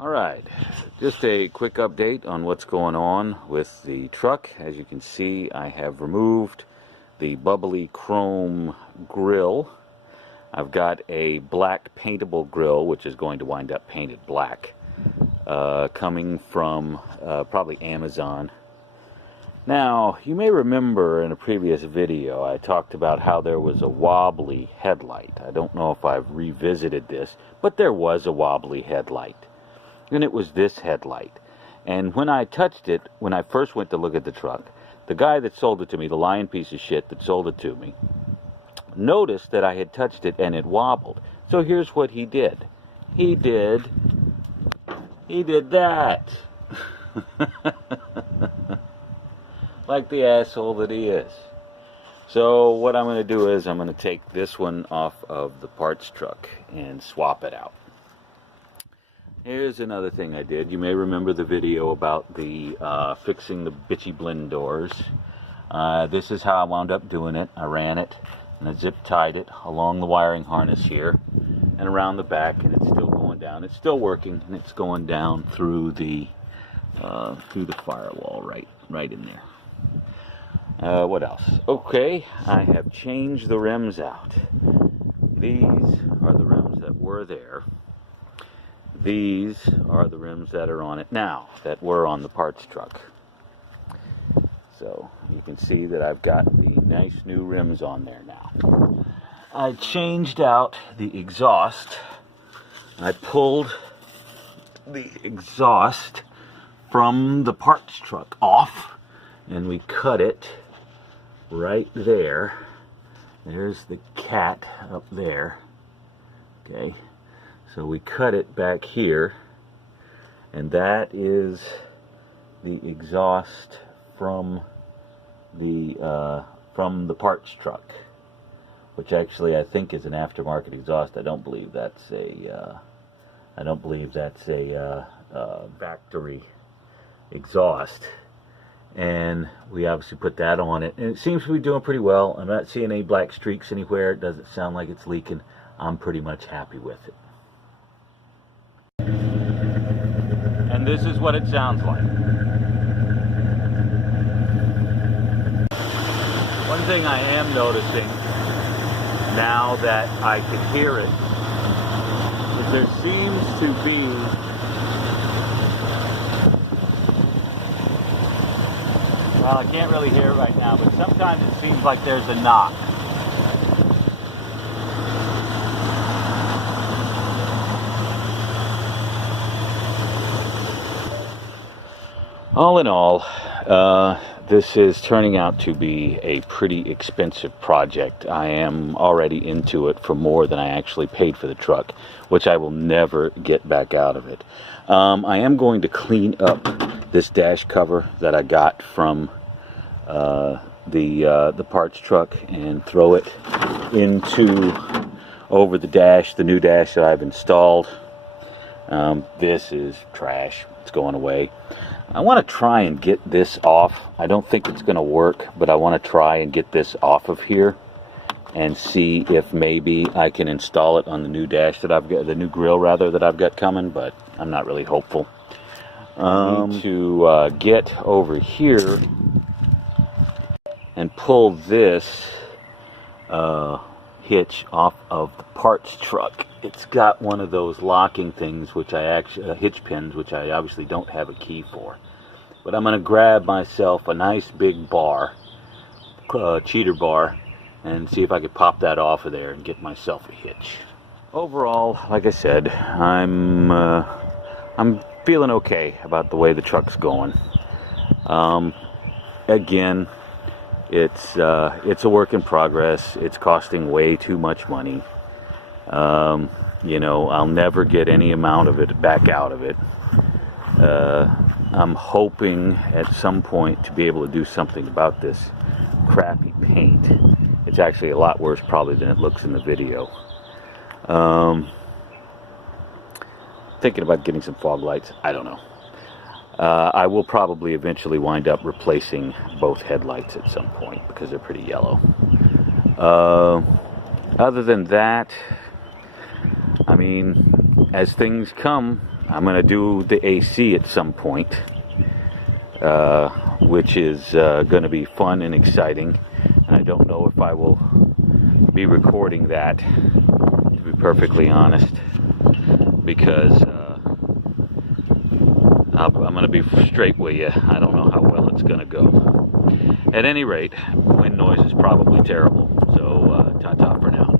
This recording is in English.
Alright, just a quick update on what's going on with the truck. As you can see, I have removed the bubbly chrome grill. I've got a black paintable grill, which is going to wind up painted black, coming from probably Amazon. Now, you may remember in a previous video I talked about how there was a wobbly headlight. I don't know if I've revisited this, but there was a wobbly headlight. And it was this headlight. And when I touched it, when I first went to look at the truck, the guy that sold it to me, the lying piece of shit that sold it to me, noticed that I had touched it and it wobbled. So here's what he did. He did that. Like the asshole that he is. So what I'm going to do is I'm going to take this one off of the parts truck and swap it out. Here's another thing I did. You may remember the video about the fixing the bitchy blend doors. This is how I wound up doing it. I ran it and I zip tied it along the wiring harness here and around the back, and it's still going down. It's still working, and it's going down through the firewall right in there. What else? Okay, I have changed the rims out. These are the rims that were there. These are the rims that are on it now, that were on the parts truck. So you can see that I've got the nice new rims on there now. I changed out the exhaust. I pulled the exhaust from the parts truck off, and we cut it right there. There's the cat up there. Okay. So we cut it back here, and that is the exhaust from the parts truck, which actually I think is an aftermarket exhaust. I don't believe that's a factory exhaust. And we obviously put that on it, and it seems to be doing pretty well. I'm not seeing any black streaks anywhere. It doesn't sound like it's leaking. I'm pretty much happy with it. And this is what it sounds like. One thing I am noticing now that I can hear it is there seems to be well, I can't really hear it right now, but sometimes it seems like there's a knock. All in all, this is turning out to be a pretty expensive project. I am already into it for more than I actually paid for the truck, which I will never get back out of it. I am going to clean up this dash cover that I got from the parts truck and throw it over the dash, the new dash that I've installed. This is trash. It's going away. I want to try and get this off. I don't think it's going to work, but I want to try and get this off of here and see if maybe I can install it on the new dash that I've got, the new grill rather, that I've got coming, but I'm not really hopeful. To get over here and pull this hitch off of the parts truck. It's got one of those locking things, which I actually hitch pins, which I obviously don't have a key for. But I'm going to grab myself a nice big bar, cheater bar, and see if I could pop that off of there and get myself a hitch. Overall, like I said, I'm feeling okay about the way the truck's going. Again, it's a work in progress. It's costing way too much money. You know, I'll never get any amount of it back out of it. I'm hoping at some point to be able to do something about this crappy paint. It's actually a lot worse probably than it looks in the video. Thinking about getting some fog lights. I don't know. I will probably eventually wind up replacing both headlights at some point because they're pretty yellow. Other than that, I mean, as things come, I'm going to do the AC at some point, which is going to be fun and exciting. And I don't know if I will be recording that, to be perfectly honest, because I'm going to be straight with you. I don't know how well it's going to go. At any rate, wind noise is probably terrible. So, ta-ta for now.